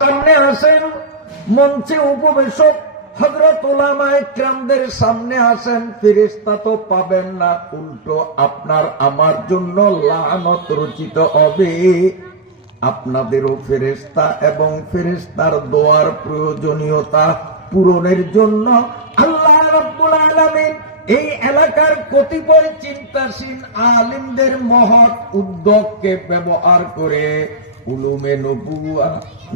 সামনে আসেন মঞ্চে উপবেশক হজরত সামনে আসেন ফিরিস্তা তো পাবেন না, উল্টো আপনার আমার জন্য লানত রচিত হবে। আপনাদেরও ফেরেস্তা এবং ফেরেস্তার দোয়ার প্রয়োজনীয়তা পূরণের জন্য আল্লাহ এলাকার কতিপয় চিন্তাশীল আলিমদের মহৎ উদ্যোগকে ব্যবহার করে উলুমে নবুয়া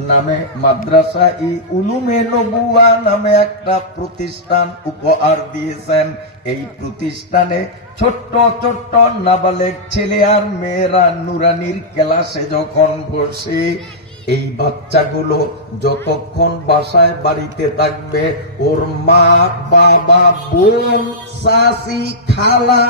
নামে মাদ্রাসা ই উলুমে নবুয়া নামে একটা প্রতিষ্ঠান উপহার দিয়েছেন। এই প্রতিষ্ঠানে ছোট্ট ছোট্ট নাবালেক ছেলে আর মেয়েরা নুরানির ক্লাসে যখন বসে এই বাচ্চাগুলো যতক্ষণ বাসায় বাড়িতে থাকবে, ওর মা, বাবা, বোন শাসি খালা,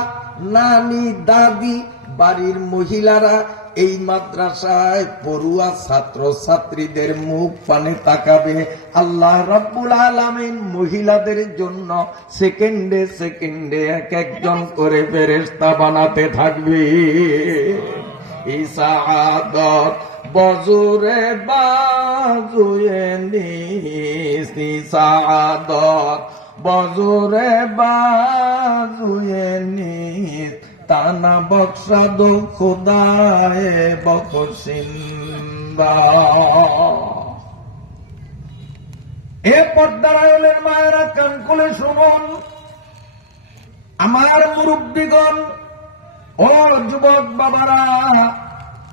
নানি, দাদি, বাড়ির মহিলারা এই মাদ্রাসায় পড়ুয়া ছাত্র ছাত্রীদের মুখ পানে তাকাবে। আল্লাহ রাব্বুল আলামিন মহিলাদের জন্য সেকেন্ডে সেকেন্ডে এক একজন করে ফেরেশতা বানাতে থাকবে। ইসাদত বজুরে বাজুয়ে নিস ইসাদত বজুরে বাজুয়ে নিস তানা বক্সা দো খুদায় বকসিন্দা এ পর্দার আয়নের মায়েরা কান খুলে শুনুন। আমার মুরব্বীগণ, ও যুবক বাবারা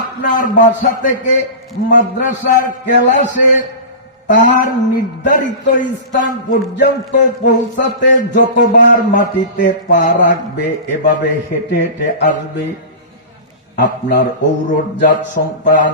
আপনার বাসা থেকে মাদ্রাসার ক্লাসে তার নির্ধারিত স্থান পর্যন্ত পৌঁছাতে যতবার মাটিতে পা রাখবে, এভাবে হেঁটে হেঁটে আসবে। আপনার ঔরজাত সন্তান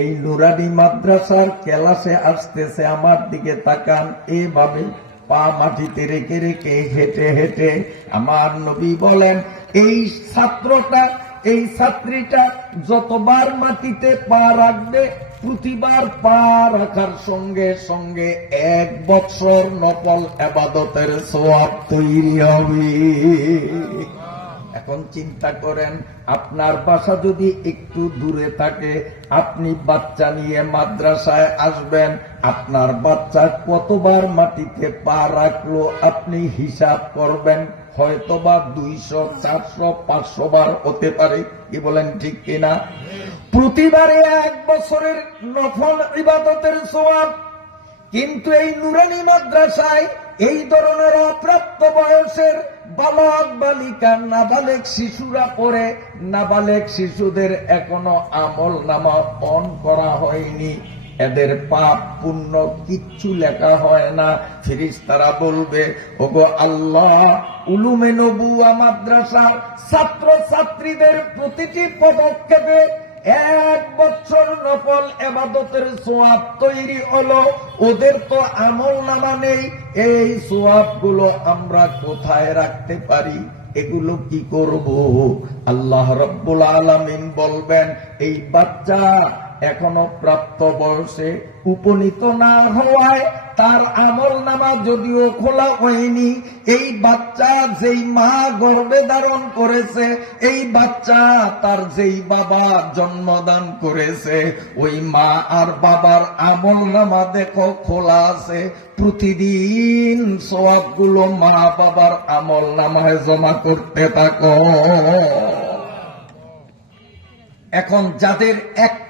এই নুরানি মাদ্রাসার ক্লাসে আসতেছে, আমার দিকে তাকান, এভাবে পা মাটিতে রেখে রেখে হেঁটে হেঁটে আমার নবী বলেন, এই ছাত্রটা এই ছাত্রীটা যতবার মাটিতে পা রাখবে, প্রতিবার পা রাখার সঙ্গে সঙ্গে এক বছর নকল আবাদতের সোয়াব তৈরি হবে। এখন চিন্তা করেন, আপনার বাসা যদি একটু দূরে থাকে, আপনি বাচ্চা নিয়ে মাদ্রাসায় আসবেন, আপনার বাচ্চা কতবার মাটিতে পা রাখল আপনি হিসাব করবেন? হয়তোবা দুইশো, চারশো, পাঁচশো বার হতে পারে। কি বলেন, ঠিক কিনা? প্রতিবারে এক বছরের নফল ইবাদতের সোয়াব কিন্তু এই নুরানি মাদ্রাসায় এই ধরনের অপ্রাপ্ত বয়সের বালক, বালিকা, নাবালেক শিশুরা পড়ে। নাবালেক শিশুদের এখনও আমল নামা অন করা হয়নি। এদের পাপ পুণ্য কিচ্ছু লেখা হয় না। ফিরিস তারা বলবে, ওগো আল্লাহ, উলুমে নবুয়া মাদ্রাসার ছাত্র ছাত্রীদের প্রতিটি পদক্ষেপে এক বছর নকল এবাদতের সোয়াব তৈরি হলো। ওদের তো আমল নামা নেই। এই সোয়াবগুলো আমরা কোথায় রাখতে পারি? এগুলো কি করব? আল্লাহ রব্বুল আলামিন বলবেন, এই বাচ্চা এখনও প্রাপ্ত বয়সে উপনীত না হওয়ায় তার আমল নামা যদিও খোলা হয়নি। এই বাচ্চা যেই মা গর্ভে ধারণ করেছে, এই বাচ্চা তার যেই বাবা জন্মদান করেছে, ওই মা আর বাবার আমল নামা দেখো খোলা আছে। প্রতিদিন সবগুলো মা বাবার আমল নামায় জমা করতে থাকো। এখন যাদের একটা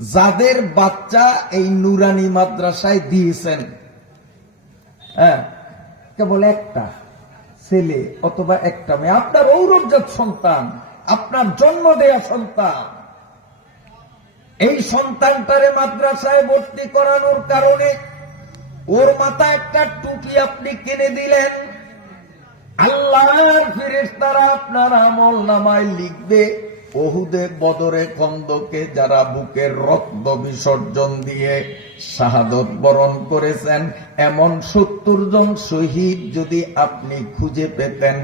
যাদের বাচ্চা এই নুরানি মাদ্রাসায় দিয়েছেন। হ্যাঁ কেবল একটা ছেলে অথবা একটা মেয়ে। আপনার ঔরজাত সন্তান, আপনার জন্ম দেয়া সন্তান। এই সন্তানটারে মাদ্রাসায় ভর্তি করানোর কারণে ওর মাথা একটা টুপি আপনি কিনে দিলেন। আল্লাহর ফেরেশতারা আপনার আমল নামায় লিখবে। ওহুদে বদরে খন্দকে যারা বুকের রক্ত বিসর্জন দিয়ে শাহাদত বরণ করেছেন। এমন সত্তর জন শহীদ যদি আপনি খুঁজে পেতেন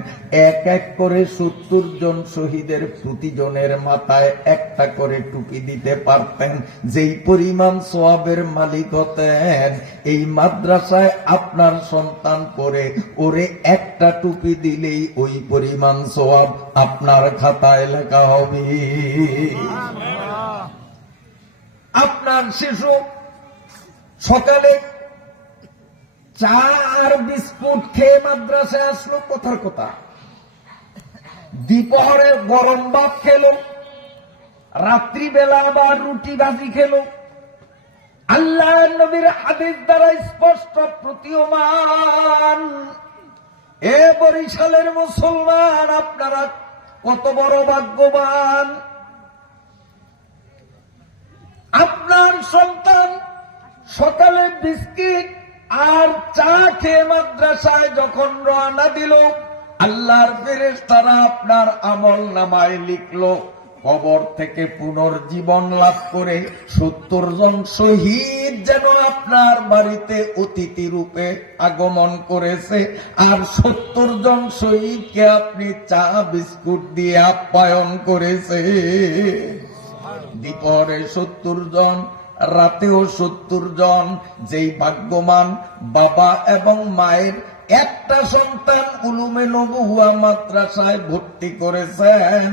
এক এক করে সত্তর জন শহীদের প্রতিজনের মাথায় একটা করে টুপি দিতে পারতেন। যেই পরিমাণ সোয়াবের মালিক হতেন এই মাদ্রাসায় আপনার সন্তান পরে ওরে একটা টুপি দিলেই ওই পরিমাণ সোয়াব আপনার খাতায় লেখা হবে। আপনার শিশু সকালে চা আর বিস্কুট খেয়ে মাদ্রাসে আসলো, কথার কথা। দ্বিপহরে গরম ভাত খেলো, রাত্রিবেলা আবার রুটি ভাজি খেলো। আল্লাহ নবীর হাদিস দ্বারা স্পষ্ট প্রতীয়মান। এ বরিশালের মুসলমান, আপনারা কত বড় ভাগ্যবান। আপনার সন্তান সকালে বিস্কিট আর চা খেয়ে মাদ্রাসায় যখন রওনা দিল আল্লাহর ফেরেস তারা আপনার আমল নামায় লিখলো কবর থেকে পুনর্জীবন লাভ করে সত্তর জন শহীদ যেন আপনার বাড়িতে অতিথি রূপে আগমন করেছে আর সত্তর জন শহীদকে আপনি চা বিস্কুট দিয়ে আপ্যায়ন করেছে। দ্বিপহরে সত্তর জন রাতেও সত্তর জন। যেই ভাগ্যমান বাবা এবং মায়ের একটা সন্তান উলুমে নবুয়া মাদ্রাসায় ভর্তি করেছেন,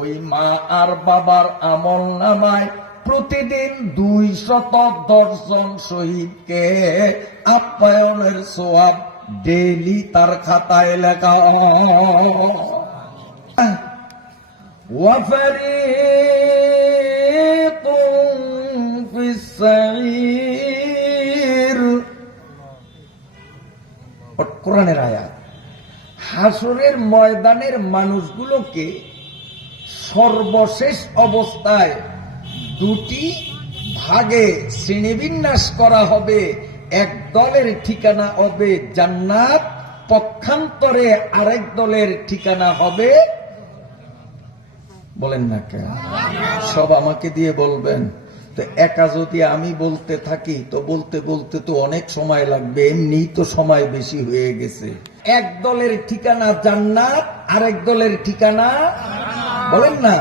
ওই মা আর বাবার আমল নামায় প্রতিদিন দুই শত দশজন শহীদকে আপ্যায়নের সোয়াব ডেলি তার খাতায় লেখা। ওয়াফারি কোরআনের আয়াত। হাসরের ময়দানের মানুষগুলোকে সর্বশেষ অবস্থায় দুটি ভাগে শ্রেণীবিন্যাস করা হবে। এক দলের ঠিকানা হবে জান্নাত, পক্ষান্তরে আরেক দলের ঠিকানা হবে বলেন না কেন? সব আমাকে দিয়ে বলবেন। তো একা যদি আমি বলতে থাকি, তো বলতে বলতে তো অনেক সময় লাগবে এমনি তো সময় বেশি হয়ে গেছে। এক দলের ঠিকানা জান্নাত, আরেক দলের ঠিকানা বলেন না?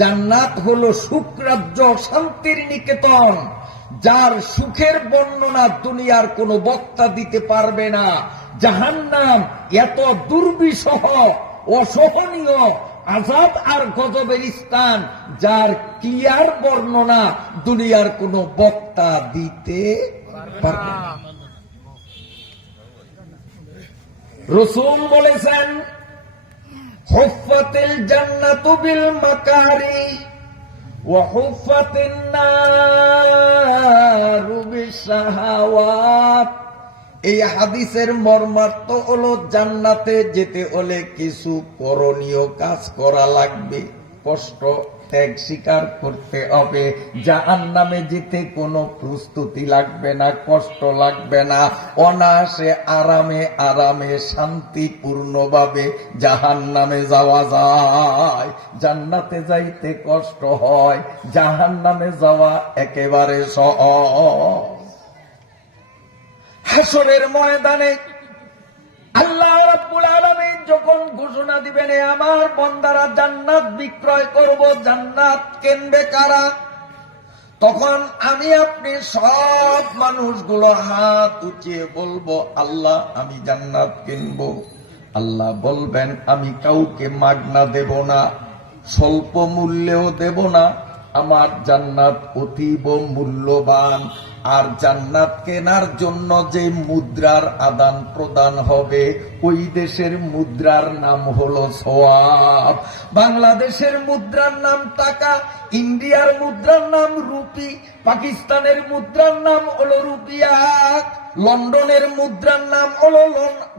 জান্নাত হলো সুখরাজ্য শান্তির নিকেতন, যার সুখের বর্ণনা দুনিয়ার কোন বক্তা দিতে পারবে না। জাহান্নাম এত দুর্বিষহ, অসহনীয় আজাদ আর গজবের স্থান যার ক্লিয়ার বর্ণনা দুনিয়ার কোন বক্তা দিতে পারবে। রসুল বলেছেন হুফাতিল জান্নাতু বিল মাকারি ওয়া হুফাতিন নারু বিশাহাওয়াত এই হাদিসের মর্মার্থ হলো জান্নাতে যেতে হলে কিছু করণীয় কাজ করা লাগবে। কষ্ট, ত্যাগ স্বীকার করতে হবে। জাহান নামে যেতে কোনো প্রস্তুতি লাগবে না, কষ্ট লাগবে না। অনায়াসে আরামে আরামে শান্তিপূর্ণভাবে জাহান নামে যাওয়া যায়। জান্নাতে যাইতে কষ্ট হয় জাহান নামে যাওয়া একেবারে সহজ। হাসরের ময়দানে আল্লাহ রাব্বুল আলামিন যখন ঘোষণা দিবেন, "এ আমার বন্দারা জান্নাত বিক্রয় করব, জান্নাত কেনবে কারা? তখন আমি আপনি সব মানুষগুলো হাত উঁচিয়ে বলব, আল্লাহ, আমি জান্নাত কিনব। আল্লাহ বলবেন, আমি কাউকে মাগনা দেব না, স্বল্প মূল্যেও দেব না, আমার জান্নাত অতীব মূল্যবান। আর জান্নাত কেনার জন্য যে মুদ্রার আদান প্রদান হবে, ওই দেশের মুদ্রার নাম হলো সোয়াব বাংলাদেশের মুদ্রার নাম টাকা, ইন্ডিয়ার মুদ্রার নাম রুপি, পাকিস্তানের মুদ্রার নাম হলো রুপিয়া, লন্ডনের মুদ্রার নাম হলো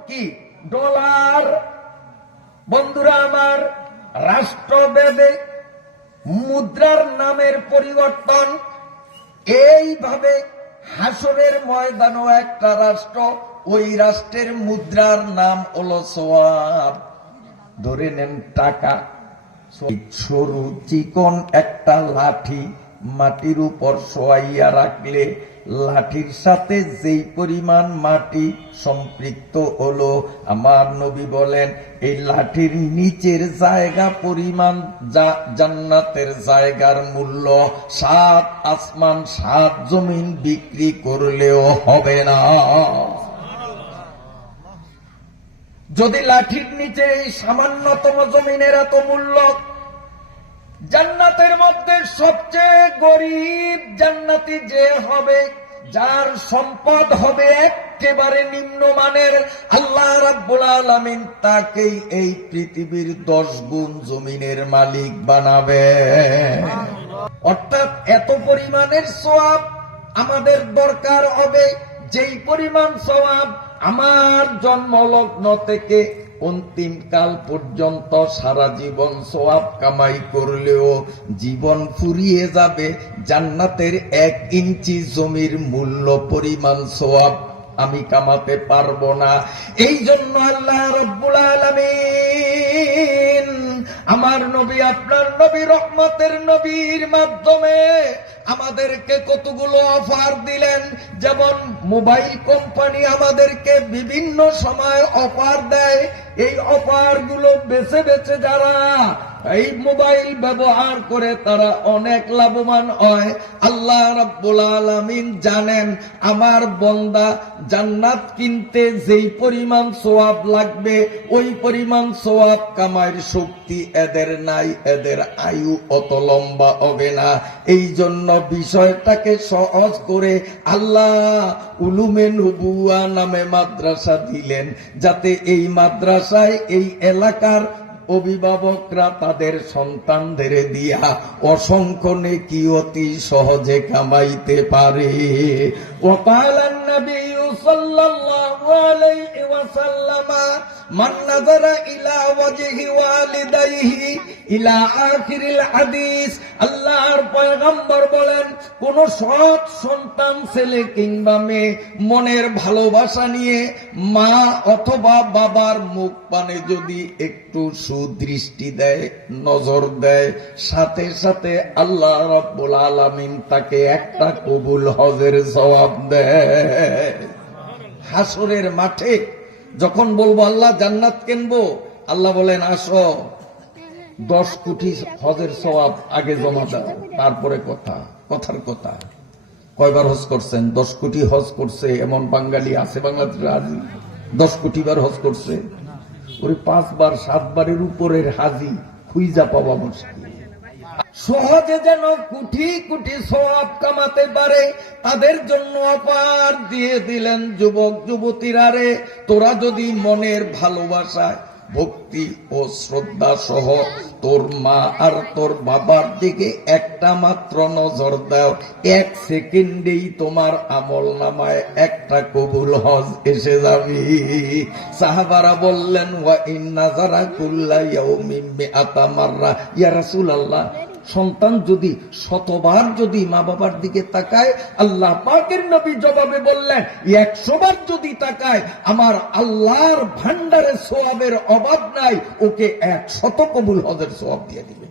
কি? ডলার। বন্ধুরা আমার, রাষ্ট্রভেদে মুদ্রার নামের পরিবর্তন, এইভাবে হাসরের ময়দানও একটা রাষ্ট্র, ওই রাষ্ট্রের মুদ্রার নাম হলো সোয়াব। ধরে নেন টাকা। সরু চিকন একটা লাঠি মাটির উপর শোয়াইয়া রাখলে লাঠির সাথে যেই পরিমাণ মাটি সম্পৃক্ত হলো, আমার নবী বলেন, এই লাঠির নিচের জায়গা পরিমাণ যা জান্নাতের জায়গার মূল্য। সাত আসমান, সাত জমিন বিক্রি করলেও হবে না। যদি লাঠির নিচে এই সামান্যতম জমিনের এত মূল্য জান্নাতের মধ্যে সবচেয়ে গরিব জান্নাতি যে হবে, যার সম্পদ হবে একেবারে নিম্নমানের, আল্লাহ রাব্বুল আলামিন তাকেই এই পৃথিবীর দশ গুণ জমিনের মালিক বানাবে। অর্থাৎ এত পরিমাণের সোয়াব আমাদের দরকার হবে, যেই পরিমাণ সোয়াব আমার জন্মলগ্ন থেকে অন্তিম কাল পর্যন্ত সারা জীবন সোয়াব কামাই করলেও জীবন ফুরিয়ে যাবে জান্নাতের এক ইঞ্চি জমির মূল্য পরিমাণ সোয়াব আমি কামাতে পারব না। এই জন্য আল্লাহ রব্বুল আলামিন আমার নবী, আপনার নবী রহমতের নবীর মাধ্যমে আমাদেরকে কতগুলো অফার দিলেন। যেমন মোবাইল কোম্পানি আমাদেরকে বিভিন্ন সময় অফার দেয়। এই অফারগুলো বেছে বেছে যারা এই মোবাইল ব্যবহার করে তারা অনেক লাভবান হয়। আল্লাহ রাব্বুল আলামিন জানেন, আমার বন্দা জান্নাত কিনতে যেই পরিমাণ সোয়াব লাগবে, ওই পরিমাণ সোয়াব কামাইয়ের শক্তি এদের নাই, এদের আয়ু অত লম্বা হবে না। এই জন্য বিষয়টাকে সহজ করে আল্লাহ উলুমে নবুয়া নামে মাদ্রাসা দিলেন, যাতে এই মাদ্রাসায় এই এলাকার অভিভাবকরা তাদের সন্তানদের দিয়া অসংখ্য নেকি অতি সহজে কামাইতে পারে। নবী সাল্লাল্লাহু আলাইহি وسلم من نظر إلى وجه والديه إلى آخر الحديث আল্লাহর পয়গম্বর বলেন কোন সৎ সন্তান ছেলে কিংবা মেয়ে মনের ভালোবাসা নিয়ে মা অথবা বাবার মুখ পানে যদি একটু সুদৃষ্টি দেয় নজর দেয় সাথে সাথে আল্লাহ রাব্বুল আলামিন তাকে একটা কবুল হজের জবাব দেয় হাসরের মাঠে যখন বলব আল্লাহ জান্নাত কিনবো, আল্লাহ বলেন, আসো। দশ কোটি হজের সবাব আগে জমা দাও। তারপরে কথা, কথার কথা। কয়বার হজ করছেন? দশ কোটি হজ করছে, এমন বাঙালি আছে বাংলাদেশে আজি দশ কোটি বার হজ করছে। ওই পাঁচবার, সাতবারের উপরের হাজি খুইজা পাওয়া মুশকিল। সহজে যেন কোটি কোটি সব কামাতে পারে, তাদের জন্য অপার দিয়ে দিলেন যুবক যুবতীরা রে, তোরা যদি মনের ভালোবাসায় ভক্তি ও শ্রদ্ধা সহ তোর মা আর তোর বাবার দিকে একটা মাত্র নজর দাও, এক সেকেন্ডেই তোমার আমল নামায় একটা কবুল হজ এসে যাবি। সাহাবারা বললেন, ওয়া ইন্না যারা কুল্লা ইয়াউমিন মিআতা মাররা, ইয়া রাসূলুল্লাহ সন্তান যদি শতবার যদি মা বাবার দিকে তাকায়, আল্লাহ পাকের নবী জবাবে বললেন, একশোবার যদি তাকায়, আমার আল্লাহর ভান্ডারের সোয়াবের অভাব নাই, ওকে এক শত কবুল হজের সোয়াব দিয়ে দিবে।